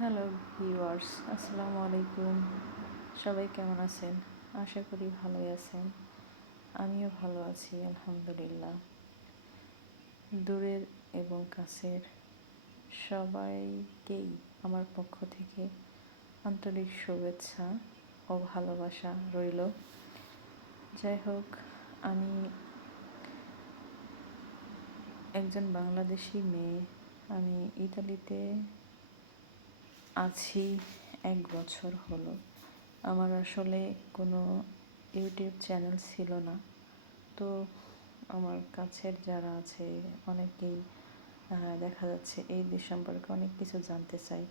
Hello viewers আসসালামু আলাইকুম সবাই কেমন আছেন? আশা করি ভালোই আছেন। আমিও ভালো আছি, আলহামদুলিল্লাহ। দূরের এবং কাছের সবাইকেই আমার পক্ষ থেকে আন্তরিক শুভেচ্ছা ও ভালোবাসা রইল। যাই হোক, আমি একজন বাংলাদেশি মেয়ে। আমি ইতালিতে আছি, এক বছর হলো। আমার আসলে কোনো ইউটিউব চ্যানেল ছিল না। তো আমার কাছের যারা আছে, অনেকেই দেখা যাচ্ছে এই দেশ সম্পর্কে অনেক কিছু জানতে চাই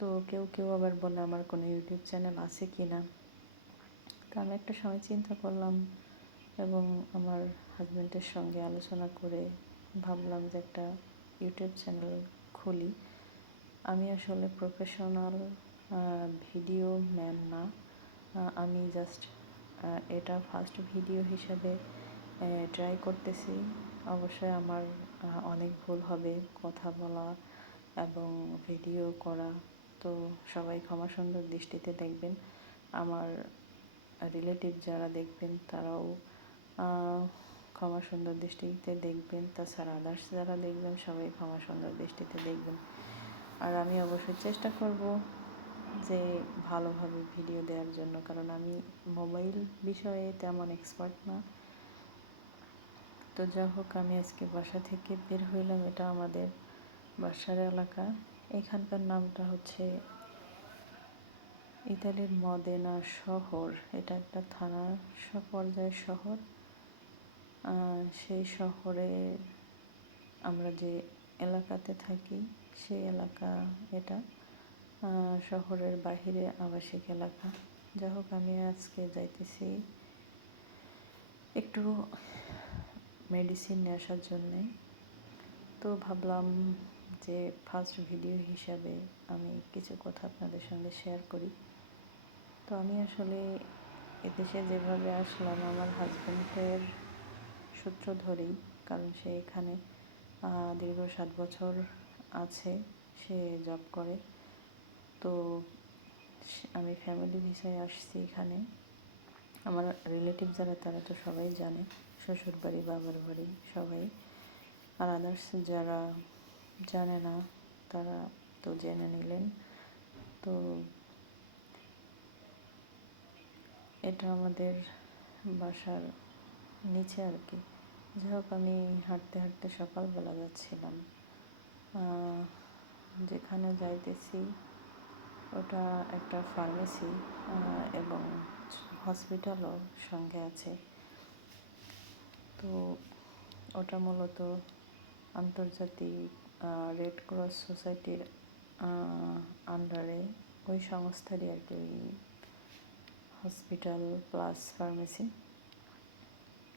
তো কেউ কেউ আবার বলে আমার কোনো ইউটিউব চ্যানেল আছে কি না তো আমি একটা সময় চিন্তা করলাম এবং আমার হাজব্যান্ডের সঙ্গে আলোচনা করে ভাবলাম যে একটা ইউটিউব চ্যানেল খুলি। আমি আসলে প্রফেশনাল ভিডিও ম্যান না। আমি জাস্ট এটা ফার্স্ট ভিডিও হিসাবে ট্রাই করতেছি। অবশ্যই আমার অনেক ভুল হবে কথা বলা এবং ভিডিও করা। তো সবাই ক্ষমা সুন্দর দৃষ্টিতে দেখবেন। আমার রিলেটিভ যারা দেখবেন, তারাও ক্ষমা সুন্দর দৃষ্টিতে দেখবেন। তাছাড়া আদার্স যারা দেখবেন, সবাই ক্ষমা সুন্দর দৃষ্টিতে দেখবেন। আর আমি অবশ্যই চেষ্টা করব যে ভালোভাবে ভিডিও দেওয়ার জন্য, কারণ আমি মোবাইল বিষয়ে তেমন এক্সপার্ট না। তো যা হোক, আমি আজকে বাসা থেকে বের হইলাম। এটা আমাদের বাসার এলাকা। এখানকার নামটা হচ্ছে ইতালির মদেনা শহর। এটা একটা থানা পর্যায়ের শহর। সেই শহরে আমরা যে এলাকাতে থাকি, সেই এলাকা এটা শহরের বাহিরে আবাসিক এলাকা। যা হোক আমি আজকে যাইতেছি একটু মেডিসিন নিয়ে আসার জন্যে। তো ভাবলাম যে ফার্স্ট ভিডিও হিসাবে আমি কিছু কথা আপনাদের সঙ্গে শেয়ার করি। তো আমি আসলে এদেশে যেভাবে আসলাম, আমার হাজব্যান্ডের সূত্র ধরেই, কারণ সে এখানে দীর্ঘ সাত বছর আছে সে জব করে। তো আমি ফ্যামিলি ভিসায় আসছি এখানে। আমার রিলেটিভ যারা, তারা তো সবাই জানে। শ্বশুর বাড়ি বাবার বাড়ি, সবাই। আর আদার্স যারা জানে না, তারা তো জেনে নিলেন। তো এটা আমাদের বাসার নিচে আর কি। যাই হোক, আমি হাঁটতে হাঁটতে সকালবেলা যাচ্ছিলাম। যেখানে যাইতেছি, ওটা একটা ফার্মেসি এবং হসপিটালও সঙ্গে আছে। তো ওটা মূলত আন্তর্জাতিক রেড ক্রস সোসাইটির আন্ডারে ওই সংস্থারই আর কি, ওই হসপিটাল প্লাস ফার্মেসি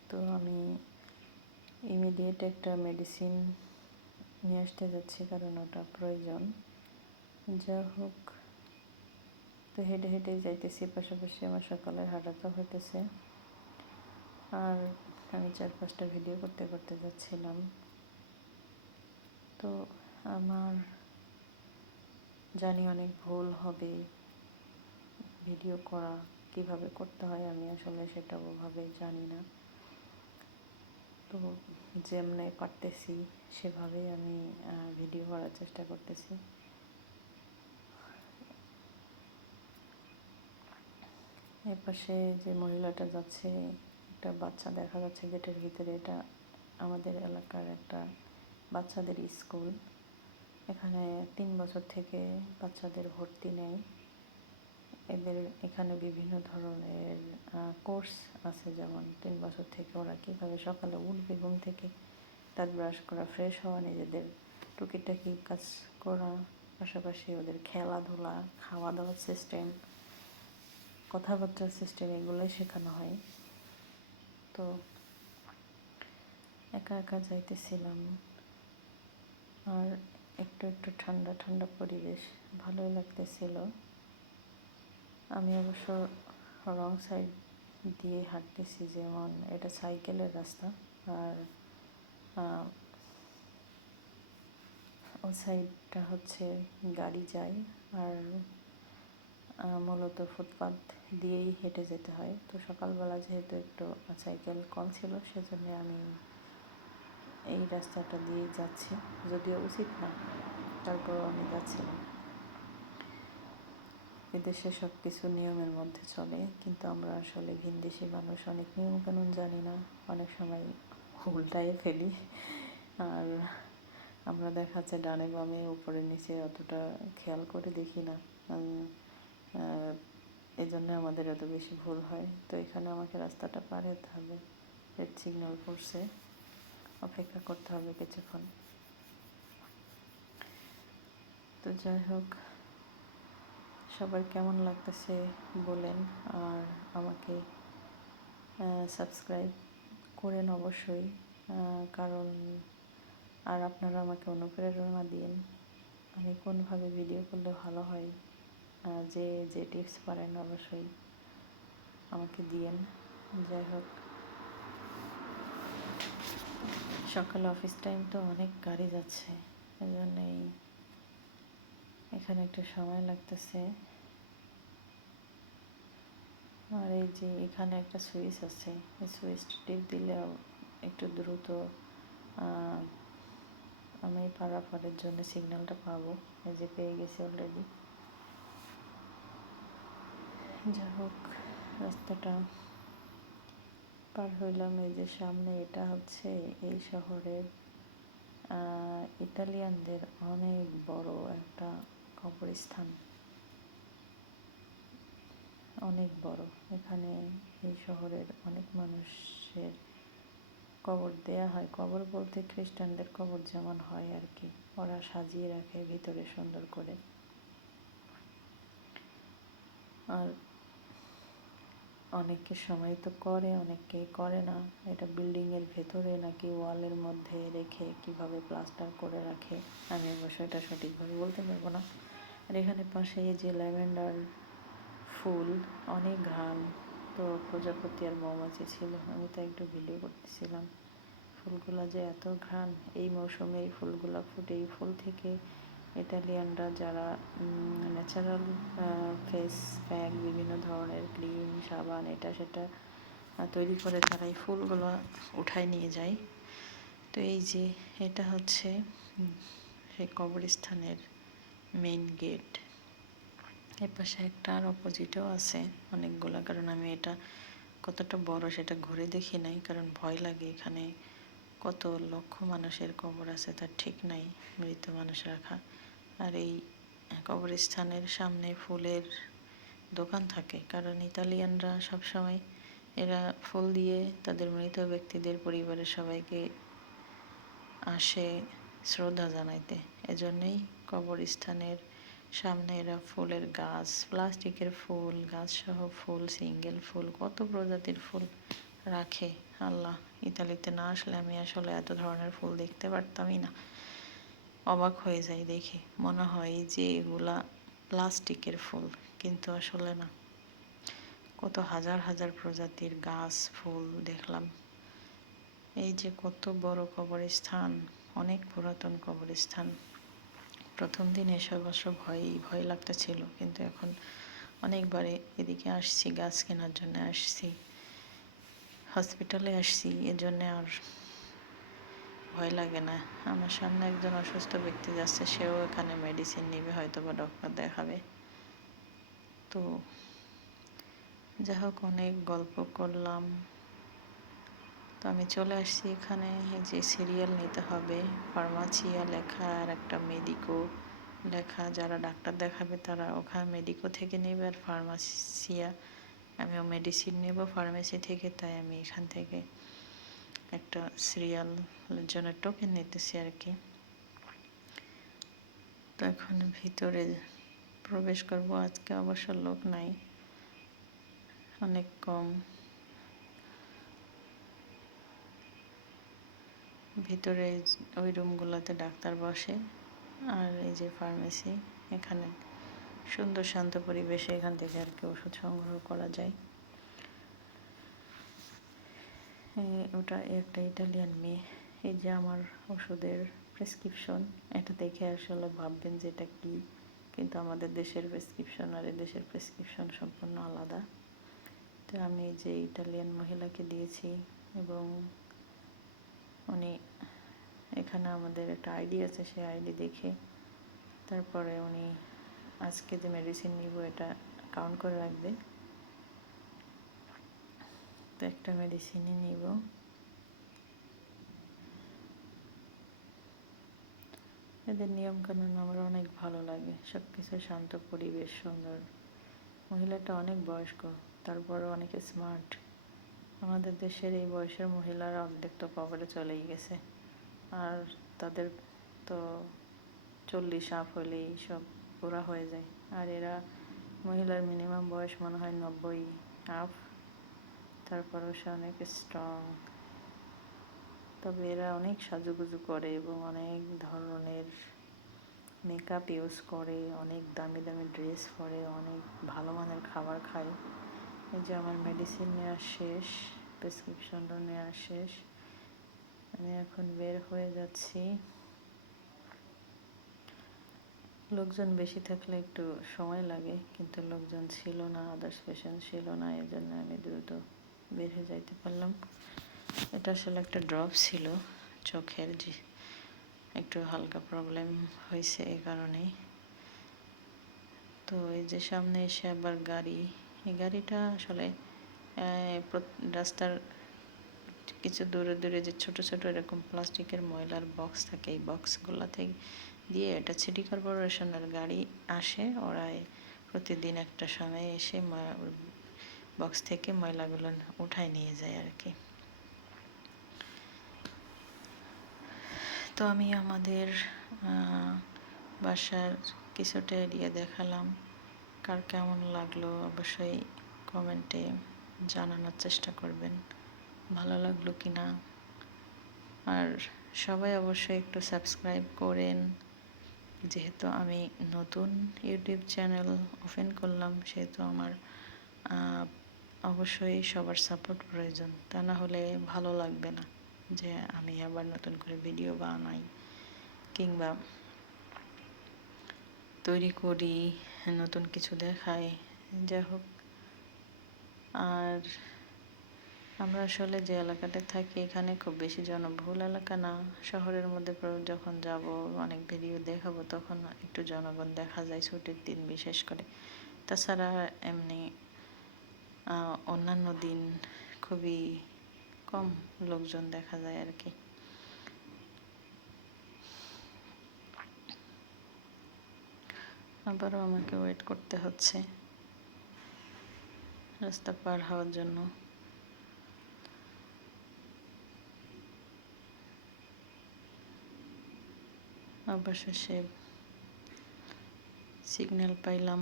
তো আমি ইমিডিয়েট একটা মেডিসিন নিয়ে আসতে যাচ্ছি কারণ ওটা প্রয়োজন। যা হোক, তো হেঁটে হেঁটে যাইতেছি, পাশাপাশি আমার সকালের হাঁটাটা হইতেছে। আর আমি চার পাঁচটা ভিডিও করতে করতে যাচ্ছিলাম। তো আমার জানি অনেক ভুল হবে ভিডিও করা কীভাবে করতে হয় আমি আসলে সেটা ওভাবে জানি না। তো যেমনে পারতেছি সেভাবেই আমি ভিডিও করার চেষ্টা করতেছি। এর পাশে যে মহিলাটা যাচ্ছে, একটা বাচ্চা দেখা যাচ্ছে গেটের ভিতরে। এটা আমাদের এলাকার একটা বাচ্চাদের স্কুল। এখানে তিন বছর থেকে বাচ্চাদের ভর্তি নেয় এদের এখানে বিভিন্ন ধরনের কোর্স আছে, যেমন তিন বছর থেকে ওরা কীভাবে সকালে উঠবে ঘুম থেকে দাঁত ব্রাশ করা ফ্রেশ হওয়া, নিজেদের টুকিটাকি কাজ করা, পাশাপাশি ওদের খেলাধুলা খাওয়া দাওয়ার সিস্টেম কথাবার্তার সিস্টেম এগুলোই শেখানো হয়। তো একা একা যাইতেছিলাম। আর একটু একটু ঠান্ডা ঠান্ডা পরিবেশ, ভালোই লাগতেছিল। আমি অবশ্য রং সাইড দিয়ে হাঁটতেছি, যেমন এটা সাইকেলের রাস্তা আর ও সাইডটা হচ্ছে গাড়ি যায় আর মূলত ফুটপাথ দিয়েই হেঁটে যেতে হয়। তো সকালবেলা যেহেতু একটু সাইকেল কম ছিল, সেজন্য আমি এই রাস্তাটা দিয়ে যাচ্ছি, যদিও উচিত না, তারপরও আমি যাচ্ছিলাম এদেশে সব কিছু নিয়মের মধ্যে চলে, কিন্তু আমরা আসলে ভিনদেশি মানুষ, অনেক নিয়ম কানুন জানি না। অনেক সময় উল্টায়ে ফেলি। আর আমরা দেখা যাচ্ছে ডানে বামে, উপরে নিচে অতটা খেয়াল করে দেখি না। এই জন্য আমাদের এত বেশি ভুল হয়। তো এখানে আমাকে রাস্তাটা পার হতে হবে। রেড সিগন্যাল পড়ছে। অপেক্ষা করতে হবে কিছুক্ষণ। তো যাই হোক সবার কেমন লাগতেছে বলেন। আর আমাকে সাবস্ক্রাইব করেন অবশ্যই কারণ আর আপনারা আমাকে অনুপ্রেরণা দিন আমি কোনভাবে ভিডিও করলে ভালো হয় যে যে টিপস পারেন অবশ্যই আমাকে দিয়েন। যাই হোক। সকালে অফিস টাইম তো অনেক গাড়ি যাচ্ছে এই জন্যই এখানে একটু সময় লাগতেছে। আর এই যে এখানে একটা সুইচ আছে, এই সুইচটা টিপ দিলে একটু দ্রুত আমি পারাপারের জন্য সিগন্যালটা পাবো। এই যে পেয়ে গেছি অলরেডি যা হোক, রাস্তাটা পার হইলাম। এই যে সামনে এটা হচ্ছে এই শহরের ইতালিয়ানদের অনেক বড় একটা কবরস্থান অনেক বড়। এখানে এই শহরের অনেক মানুষের কবর দেয়া হয়। কবর বলতে খ্রিস্টানদের কবর যেমন হয় আর কি। ওরা সাজিয়ে রাখে ভিতরে সুন্দর করে। আর অনেকে সময় তো করে, অনেকে করে না। এটা বিল্ডিং এর ভেতরে নাকি ওয়ালের মধ্যে রেখে কীভাবে প্লাস্টার করে রাখে? আমি অবশ্য এটা সঠিকভাবে বলতে পারব না। আর এখানে পাশে যে ল্যাভেন্ডার ফুল, অনেক ঘ্রাণ তো প্রজাপতি আর মৌমাছি ছিল। আমি তো একটু ভিডিও করতেছিলাম। ফুলগুলা যে এত ঘ্রাণ এই মৌসুমে এই ফুলগুলা ফুটে, এই ফুল থেকে ইটালিয়ানরা যারা ন্যাচারাল ফেস প্যাক বিভিন্ন ধরনের ক্রিম, সাবান, এটা সেটা তৈরি করে তারা এই ফুলগুলো উঠায় নিয়ে যায়। তো এই যে, এটা হচ্ছে সেই কবরস্থানের মেইন গেটের পাশে একটা আর অপোজিটেও আছে অনেকগুলা, কারণ আমি এটা কতটা বড় সেটা ঘুরে দেখি নাই, কারণ ভয় লাগে এখানে কত লক্ষ মানুষের কবর আছে তার ঠিক নাই মৃত মানুষ রাখা। আর এই কবরস্থানের সামনে ফুলের দোকান থাকে, কারণ ইতালিয়ানরা সবসময় এরা ফুল দিয়ে তাদের মৃত ব্যক্তিদের পরিবারের সবাইকে আসে শ্রদ্ধা জানাইতে। এজন্যই কবরস্থানের সামনে এরা ফুলের গাছ, প্লাস্টিকের ফুল গাছ সহ ফুল, সিঙ্গেল ফুল, কত প্রজাতির ফুল রাখে আল্লাহ। ইতালিতে না আসলে আমি আসলে এত ধরনের ফুল দেখতে পারতামই না। অবাক হয়ে যাই দেখে। মনে হয় যে এগুলা প্লাস্টিকের ফুল, কিন্তু আসলে না। কত হাজার হাজার প্রজাতির গাছ, ফুল দেখলাম। এই যে কত বড় কবরস্থান অনেক পুরাতন কবরস্থান। প্রথম দিন এসব অবশ্য ভয় ভয় লাগতেছিল কিন্তু এখন অনেকবারে এদিকে আসছি, গাছ কেনার জন্য আসছি, হসপিটালে আসছি এর জন্য আর ভয় লাগে না। আমার সামনে একজন অসুস্থ ব্যক্তি যাচ্ছে, সেও এখানে মেডিসিন নিবে হয়তো বা ডক্টর দেখাবে। তো যাই হোক অনেক গল্প করলাম। তো আমি চলে আসছি এখানে। যে সিরিয়াল নিতে হবে। ফার্মাসিয়া লেখা আর একটা মেডিকো লেখা। যারা ডাক্তার দেখাবে তারা ওখানে মেডিকো থেকে নেবে আর ফার্মাসিয়া আমিও মেডিসিন নেব ফার্মেসি থেকে, তাই আমি এখান থেকে একটা সিরিয়ালের জন্য টোকেন নিতেছি আর কি। তো এখন ভিতরে প্রবেশ করব। আজকে অবশ্য লোক নাই। অনেক কম। ভিতরে ওই রুমগুলোতে ডাক্তার বসে আর এই যে ফার্মেসি এখানে সুন্দর শান্ত পরিবেশে এখান থেকে আর কি ওষুধ সংগ্রহ করা যায়। ওটা একটা ইটালিয়ান মেয়ে, এই যে আমার ওষুধের প্রেসক্রিপশন এটা দেখে আসলে ভাববেন যে এটা কী, কিন্তু আমাদের দেশের প্রেসক্রিপশন আর দেশের প্রেসক্রিপশন সম্পূর্ণ আলাদা। তো আমি যে ইটালিয়ান মহিলাকে দিয়েছি এবং উনি এখানে আমাদের একটা আইডি আছে, সেই আইডি দেখে তারপরে উনি আজকে যে মেডিসিন নিব এটা কাউন্ট করে রাখবে। তো একটা মেডিসিনই নিব। এদের নিয়মকানুন আমার অনেক ভালো লাগে সব কিছু শান্ত, পরিবেশ সুন্দর। মহিলাটা অনেক বয়স্ক তারপরে অনেকে স্মার্ট আমাদের দেশের এই বয়সের মহিলারা অর্ধেক তো কবরে চলেই গেছে। আর তাদের তো চল্লিশ আপ হলেই সব পুরা হয়ে যায়। আর এরা মহিলার মিনিমাম বয়স মনে হয় নব্বই আপ তারপরেও সে অনেক স্ট্রং তবে এরা অনেক সাজুগুজু করে এবং অনেক ধরনের মেকআপ ইউজ করে, অনেক দামি দামি ড্রেস পরে, অনেক ভালো মানের খাবার খায়। এই যে আমার মেডিসিন নেওয়া শেষ। প্রেসক্রিপশনটা নেওয়া শেষ। আমি এখন বের হয়ে যাচ্ছি। লোকজন বেশি থাকলে একটু সময় লাগে, কিন্তু লোকজন ছিল না আদার্স পেশেন্ট ছিল না এই জন্য আমি দ্রুত বের হয়ে যাইতে পারলাম। এটা আসলে একটা ড্রপ ছিল চোখের যে একটু হালকা প্রবলেম হয়েছে এই কারণে তো এই যে সামনে এসে আবার গাড়ি, এই গাড়িটা আসলে রাস্তার কিছু দূরে দূরে যে ছোট ছোট এরকম প্লাস্টিকের ময়লার বক্স থাকে, এই বক্সগুলো থেকে দিয়ে এটা সিটি কর্পোরেশনের গাড়ি আসে। ওরা প্রতিদিন একটা সময় এসে বক্স থেকে ময়লাগুলো উঠায় নিয়ে যায় আর কি। তো আমি আমাদের বাসার কিছুটা এরিয়া দেখালাম। কার কেমন লাগল অবশ্যই কমেন্টে জানানোর চেষ্টা করবেন, ভালো লাগল কি না? আর সবাই অবশ্যই একটু সাবস্ক্রাইব করেন। যেহেতু আমি নতুন ইউটিউব চ্যানেল ওপেন করলাম, সেহেতু আমার অবশ্যই সবার সাপোর্ট প্রয়োজন। তা না হলে ভালো লাগবে না যে আমি আবার নতুন করে ভিডিও বানাই কিংবা তৈরি করি, নতুন কিছু দেখাই। যাই হোক আর আমরা আসলে যে এলাকাতে থাকি, এখানে খুব বেশি জনবহুল এলাকা না। শহরের মধ্যে যখন যাব, অনেক ভিডিও দেখাবো, তখন একটু জনগণ দেখা যায় ছুটির দিন বিশেষ করে। তাছাড়া এমনি অন্যান্য দিন খুবই কম লোকজন দেখা যায় আর কি। আবারও আমাকে ওয়েট করতে হচ্ছে। রাস্তা পার হওয়ার জন্য। অবশেষে সিগন্যাল পাইলাম।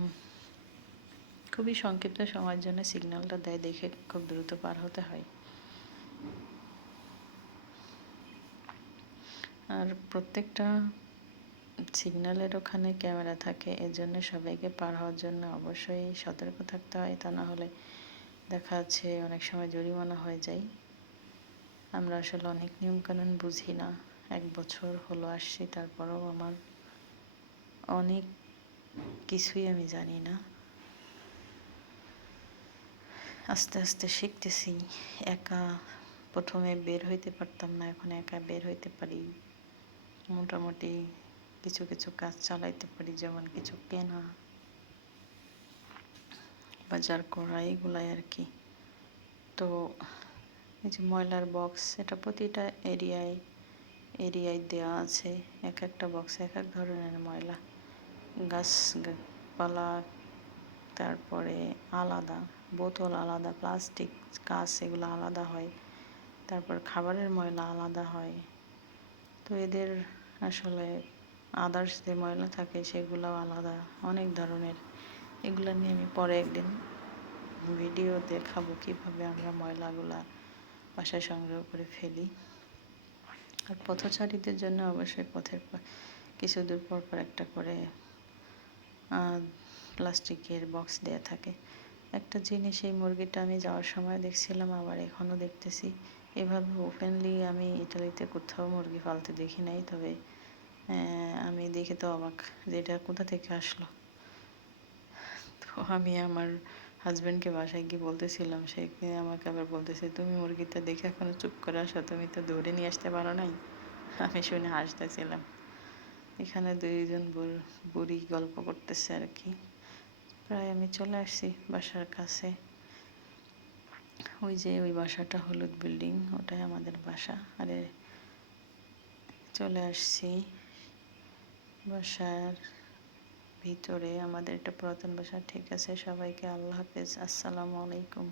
খুবই সংক্ষিপ্ত সময়ের জন্য সিগন্যালটা দেয় দেখে খুব দ্রুত পার হতে হয়। আর প্রত্যেকটা সিগন্যালের ওখানে ক্যামেরা থাকে এর জন্য সবাইকে পার হওয়ার জন্য অবশ্যই সতর্ক থাকতে হয়। তা না হলে দেখা যাচ্ছে অনেক সময় জরিমানা হয়ে যায়। আমরা আসলে অনেক নিয়মকানুন বুঝি না। এক বছর হলো আসছি, তারপরেও আমার অনেক কিছুই আমি জানি না। আস্তে আস্তে শিখতেছি, একা প্রথমে বের হইতে পারতাম না, এখন একা বের হইতে পারি। মোটামুটি কিছু কিছু কাজ চালাইতে পারি, যেমন কিছু কেনা, বাজার করা, এগুলাই আর কি। তো এই যে ময়লার বক্স এটা প্রতিটা এরিয়ায় এরিয়ায় দেওয়া আছে। এক একটা বক্সে এক এক ধরনের ময়লা। গাছপালা, তারপরে আলাদা, বোতল আলাদা প্লাস্টিক কাঁচ এগুলো আলাদা হয়। তারপর খাবারের ময়লা আলাদা হয়। তো এদের আসলে আদার্স যে ময়লা থাকে, সেগুলোও আলাদা, অনেক ধরনের। এগুলো নিয়ে আমি পরে একদিন ভিডিও দেখাবো কীভাবে আমরা ময়লাগুলা বাসায় সংগ্রহ করে ফেলি। আর পথচারীদের জন্য অবশ্যই পথের কিছু দূর পর পর একটা করে প্লাস্টিকের বক্স দেয়া থাকে। একটা জিনিস এই মুরগিটা আমি যাওয়ার সময় দেখছিলাম, আবার এখনও দেখতেছি। এভাবে ওপেনলি আমি ইটালিতে কোথাও মুরগি পালতে দেখি নাই, তবে আমি দেখে তো অবাক যে এটা কোথা থেকে আসলো। তো আমি আমার হাজব্যান্ডকে বাসায় গিয়ে বলতেছিলাম, সে আমাকে আবার বলতেছে, তুমি মুরগিটা দেখে এখনও চুপ করে আসো তুমি তো ধরে নিয়ে আসতে পারো নাই? আমি শুনে হাসতেছিলাম। এখানে দুইজন বুড়ি গল্প করতেছে আর কি। প্রায় আমি চলে আসছি বাসার কাছে। ওই যে ওই বাসাটা হলুদ বিল্ডিং ওটাই আমাদের বাসা। আরে, চলে আসছি। বাসার ভিতরে আমাদের একটা পুরাতন বাসা ঠিক আছে? সবাইকে আল্লাহ হাফেজ। আসসালামু আলাইকুম।